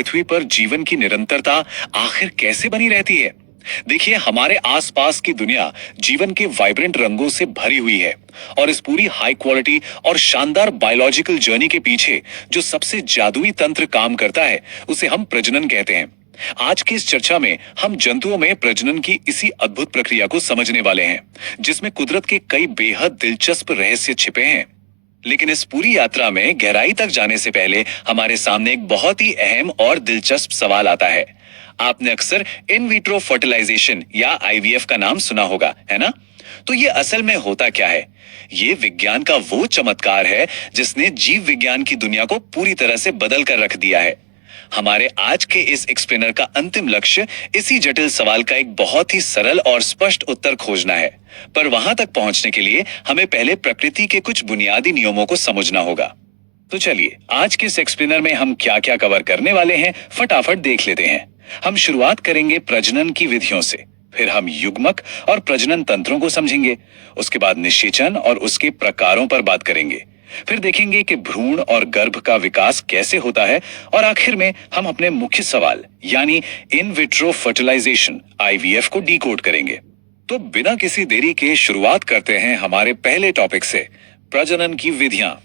पृथ्वी पर जीवन की निरंतरता आखिर कैसे बनी रहती है। देखिए, हमारे आसपास की दुनिया जीवन के वाइब्रेंट रंगों से भरी हुई है और इस पूरी हाई क्वालिटी और शानदार बायोलॉजिकल जर्नी के पीछे जो सबसे जादुई तंत्र काम करता है उसे हम प्रजनन कहते हैं। आज की इस चर्चा में हम जंतुओं में प्रजनन की इसी अद्भुत प्रक्रिया को समझने वाले हैं, जिसमें कुदरत के कई बेहद दिलचस्प रहस्य छिपे हैं। लेकिन इस पूरी यात्रा में गहराई तक जाने से पहले हमारे सामने एक बहुत ही अहम और दिलचस्प सवाल आता है। आपने अक्सर इन विट्रो फर्टिलाइजेशन या आईवीएफ का नाम सुना होगा, है ना? तो ये असल में होता क्या है? ये विज्ञान का वो चमत्कार है जिसने जीव विज्ञान की दुनिया को पूरी तरह से बदल कर रख दिया है। हमारे आज के इस एक्सप्लेनर का अंतिम लक्ष्य इसी जटिल सवाल का एक बहुत ही सरल और स्पष्ट उत्तर खोजना है। पर वहां तक पहुंचने के लिए हमें पहले प्रकृति के कुछ बुनियादी नियमों को समझना होगा। तो चलिए, आज के इस एक्सप्लेनर में हम क्या क्या कवर करने वाले हैं फटाफट देख लेते हैं। हम शुरुआत करेंगे प्रजनन की विधियों से, फिर हम युग्मक और प्रजनन तंत्रों को समझेंगे, उसके बाद निषेचन और उसके प्रकारों पर बात करेंगे, फिर देखेंगे कि भ्रूण और गर्भ का विकास कैसे होता है, और आखिर में हम अपने मुख्य सवाल यानी इन विट्रो फर्टिलाइजेशन आईवीएफ को डीकोड करेंगे। तो बिना किसी देरी के शुरुआत करते हैं हमारे पहले टॉपिक से, प्रजनन की विधियां।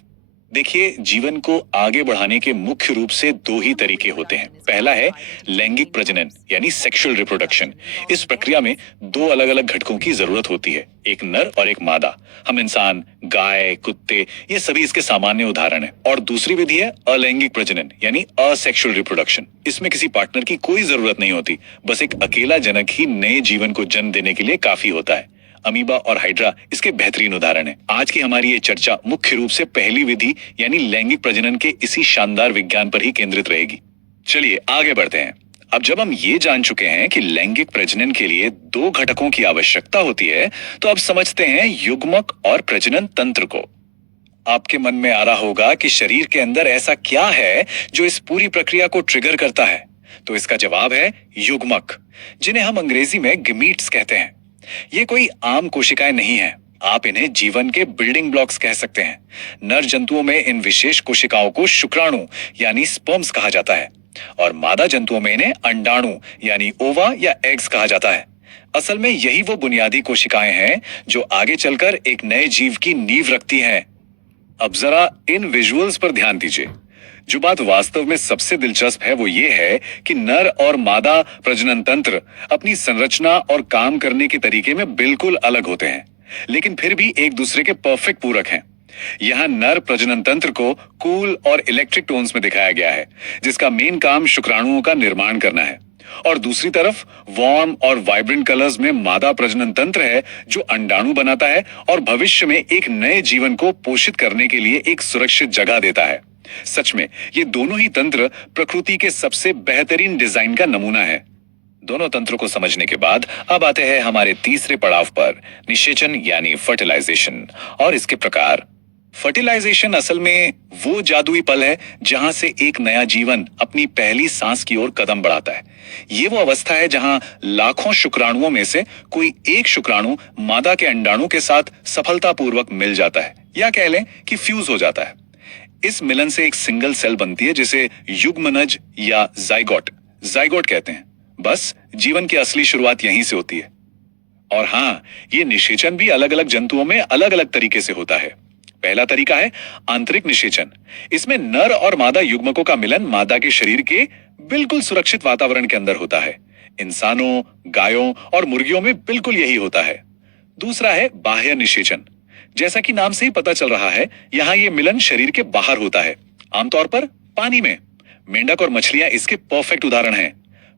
देखिए, जीवन को आगे बढ़ाने के मुख्य रूप से दो ही तरीके होते हैं। पहला है लैंगिक प्रजनन यानी सेक्सुअल रिप्रोडक्शन। इस प्रक्रिया में दो अलग अलग घटकों की जरूरत होती है, एक नर और एक मादा। हम इंसान, गाय, कुत्ते, ये सभी इसके सामान्य उदाहरण हैं। और दूसरी विधि है अलैंगिक प्रजनन यानी असेक्सुअल रिप्रोडक्शन। इसमें किसी पार्टनर की कोई जरूरत नहीं होती, बस एक अकेला जनक ही नए जीवन को जन्म देने के लिए काफी होता है। अमीबा और हाइड्रा इसके बेहतरीन उदाहरण है। आज की हमारी ये चर्चा मुख्य रूप से पहली विधि यानी लैंगिक प्रजनन के इसी शानदार विज्ञान पर ही केंद्रित रहेगी। चलिए आगे बढ़ते हैं। अब जब हम ये जान चुके हैं कि लैंगिक प्रजनन के लिए दो घटकों की आवश्यकता होती है, तो अब समझते हैं युग्मक और प्रजनन तंत्र को। आपके मन में आ रहा होगा कि शरीर के अंदर ऐसा क्या है जो इस पूरी प्रक्रिया को ट्रिगर करता है। तो इसका जवाब है युग्मक, जिन्हें हम अंग्रेजी में गमीट्स कहते हैं। ये कोई आम कोशिकाएं नहीं हैं, आप इन्हें जीवन के बिल्डिंग ब्लॉक्स कह सकते हैं। नर जंतुओं में इन विशेष कोशिकाओं को शुक्राणु यानी स्पर्म्स कहा जाता है, और मादा जंतुओं में इन्हें अंडाणु यानी ओवा या एग्स कहा जाता है। असल में यही वो बुनियादी कोशिकाएं हैं जो आगे चलकर एक नए जीव की नींव रखती हैं। अब जरा इन विजुअल्स पर ध्यान दीजिए। जो बात वास्तव में सबसे दिलचस्प है वो ये है कि नर और मादा प्रजनन तंत्र अपनी संरचना और काम करने के तरीके में बिल्कुल अलग होते हैं, लेकिन फिर भी एक दूसरे के परफेक्ट पूरक हैं। यहाँ नर प्रजनन तंत्र को कूल और इलेक्ट्रिक टोन्स में दिखाया गया है, जिसका मेन काम शुक्राणुओं का निर्माण करना है, और दूसरी तरफ वार्म और वाइब्रेंट कलर्स में मादा प्रजनन तंत्र है जो अंडाणु बनाता है और भविष्य में एक नए जीवन को पोषित करने के लिए एक सुरक्षित जगह देता है। सच में ये दोनों ही तंत्र प्रकृति के सबसे बेहतरीन डिजाइन का नमूना है। दोनों तंत्रों को समझने के बाद अब आते हैं हमारे तीसरे पड़ाव पर, निषेचन यानी फर्टिलाइजेशन और इसके प्रकार। फर्टिलाइजेशन असल में वो जादुई पल है जहां से एक नया जीवन अपनी पहली सांस की ओर कदम बढ़ाता है। ये वो अवस्था है जहां लाखों शुक्राणुओं में से कोई एक शुक्राणु मादा के अंडाणु के साथ सफलतापूर्वक मिल जाता है, या कह लें कि फ्यूज हो जाता है। इस मिलन से एक सिंगल सेल बनती है जिसे युग्मनज या जाइगोट कहते हैं। बस जीवन की असली शुरुआत यहीं से होती है। और हाँ, ये निषेचन भी अलग अलग जंतुओं में अलग अलग तरीके से होता है। पहला तरीका है आंतरिक निषेचन। इसमें नर और मादा युग्मकों का मिलन मादा के शरीर के बिल्कुल सुरक्षित वातावरण के अंदर होता है। इंसानों, गायों और मुर्गियों में बिल्कुल यही होता है। दूसरा है बाह्य निषेचन। जैसा कि नाम से ही पता चल रहा है, यहाँ ये मिलन शरीर के बाहर होता है, आमतौर पर पानी में। मेंढक और मछलियां इसके परफेक्ट उदाहरण हैं।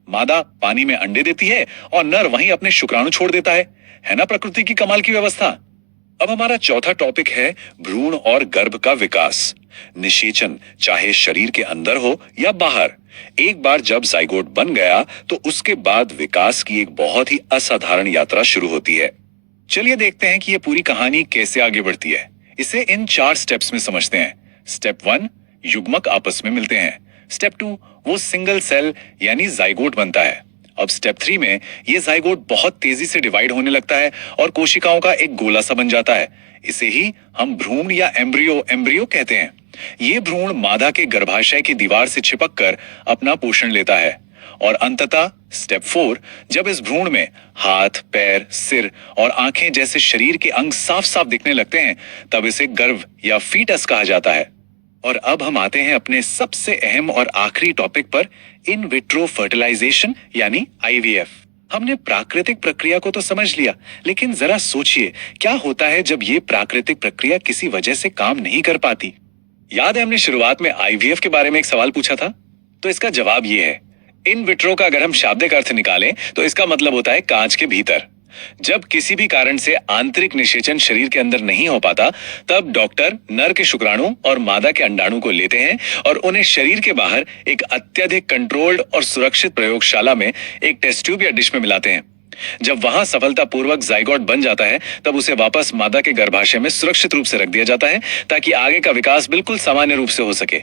मादा पानी में अंडे देती है और नर वहीं अपने शुक्राणु छोड़ देता है ना प्रकृति की कमाल की व्यवस्था। अब हमारा चौथा टॉपिक है भ्रूण और गर्भ का विकास। निषेचन चाहे शरीर के अंदर हो या बाहर, एक बार जब जाइगोट बन गया तो उसके बाद विकास की एक बहुत ही असाधारण यात्रा शुरू होती है। चलिए देखते हैं कि यह पूरी कहानी कैसे आगे बढ़ती है। इसे इन 4 स्टेप्स में समझते हैं। स्टेप 1, युग्मक आपस में मिलते हैं। स्टेप 2, वो सिंगल सेल यानी जाइगोट बनता है। अब स्टेप 3 में ये जाइगोट बहुत तेजी से डिवाइड होने लगता है और कोशिकाओं का एक गोला सा बन जाता है। इसे ही हम भ्रूण या एम्ब्रियो एम्ब्रियो कहते हैं। ये भ्रूण मादा के गर्भाशय की दीवार से चिपककर अपना पोषण लेता है और अंततः स्टेप 4, जब इस भ्रूण में हाथ, पैर, सिर और आंखें जैसे शरीर के अंग साफ साफ दिखने लगते हैं, तब इसे गर्भ या फीटस कहा जाता है। और अब हम आते हैं अपने सबसे अहम और आखिरी टॉपिक पर, इन विट्रो फर्टिलाइजेशन यानी आईवीएफ। हमने प्राकृतिक प्रक्रिया को तो समझ लिया, लेकिन जरा सोचिए क्या होता है जब ये प्राकृतिक प्रक्रिया किसी वजह से काम नहीं कर पाती। याद है हमने शुरुआत में आईवीएफ के बारे में एक सवाल पूछा था? तो इसका जवाब ये है, इन विट्रो का अगर हम शाब्दिक अर्थ निकालें तो इसका मतलब होता है कांच के भीतर। जब किसी भी कारण से आंतरिक निषेचन शरीर के अंदर नहीं हो पाता, तब डॉक्टर नर के शुक्राणु और मादा के अंडाणु को लेते हैं और उन्हें शरीर के बाहर एक अत्यधिक कंट्रोल्ड और सुरक्षित प्रयोगशाला में एक टेस्ट ट्यूब या डिश में मिलाते हैं। जब वहां सफलतापूर्वक जाइगोट बन जाता है, तब उसे वापस मादा के गर्भाशय में सुरक्षित रूप से रख दिया जाता है ताकि आगे का विकास बिल्कुल सामान्य रूप से हो सके।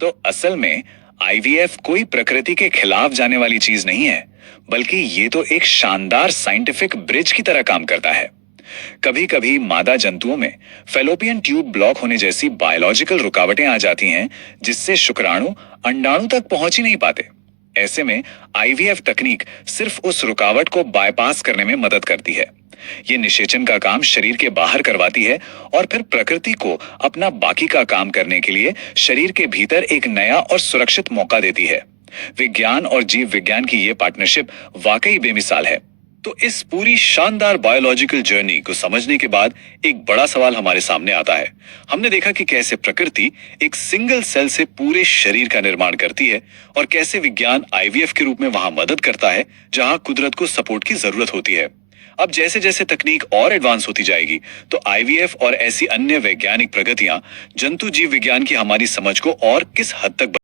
तो असल में आईवीएफ कोई प्रकृति के खिलाफ जाने वाली चीज नहीं है, बल्कि ये तो एक शानदार साइंटिफिक ब्रिज की तरह काम करता है। कभी कभी मादा जंतुओं में फेलोपियन ट्यूब ब्लॉक होने जैसी बायोलॉजिकल रुकावटें आ जाती हैं, जिससे शुक्राणु अंडाणु तक पहुंच ही नहीं पाते। ऐसे में आईवीएफ तकनीक सिर्फ उस रुकावट को बायपास करने में मदद करती है। ये निषेचन का काम शरीर के बाहर करवाती है और फिर प्रकृति को अपना बाकी का काम करने के लिए शरीर के भीतर एक नया और सुरक्षित मौका देती है। विज्ञान और जीव विज्ञान की ये पार्टनरशिप वाकई बेमिसाल है। तो इस पूरी शानदार बायोलॉजिकल जर्नी को समझने के बाद एक बड़ा सवाल हमारे सामने आता है। हमने देखा कि कैसे प्रकृति एक सिंगल सेल से पूरे शरीर का निर्माण करती है और कैसे विज्ञान आईवीएफ के रूप में वहां मदद करता है जहां कुदरत को सपोर्ट की जरूरत होती है। अब जैसे जैसे तकनीक और एडवांस होती जाएगी, तो आईवीएफ और ऐसी अन्य वैज्ञानिक प्रगतियां जंतु जीव विज्ञान की हमारी समझ को और किस हद तक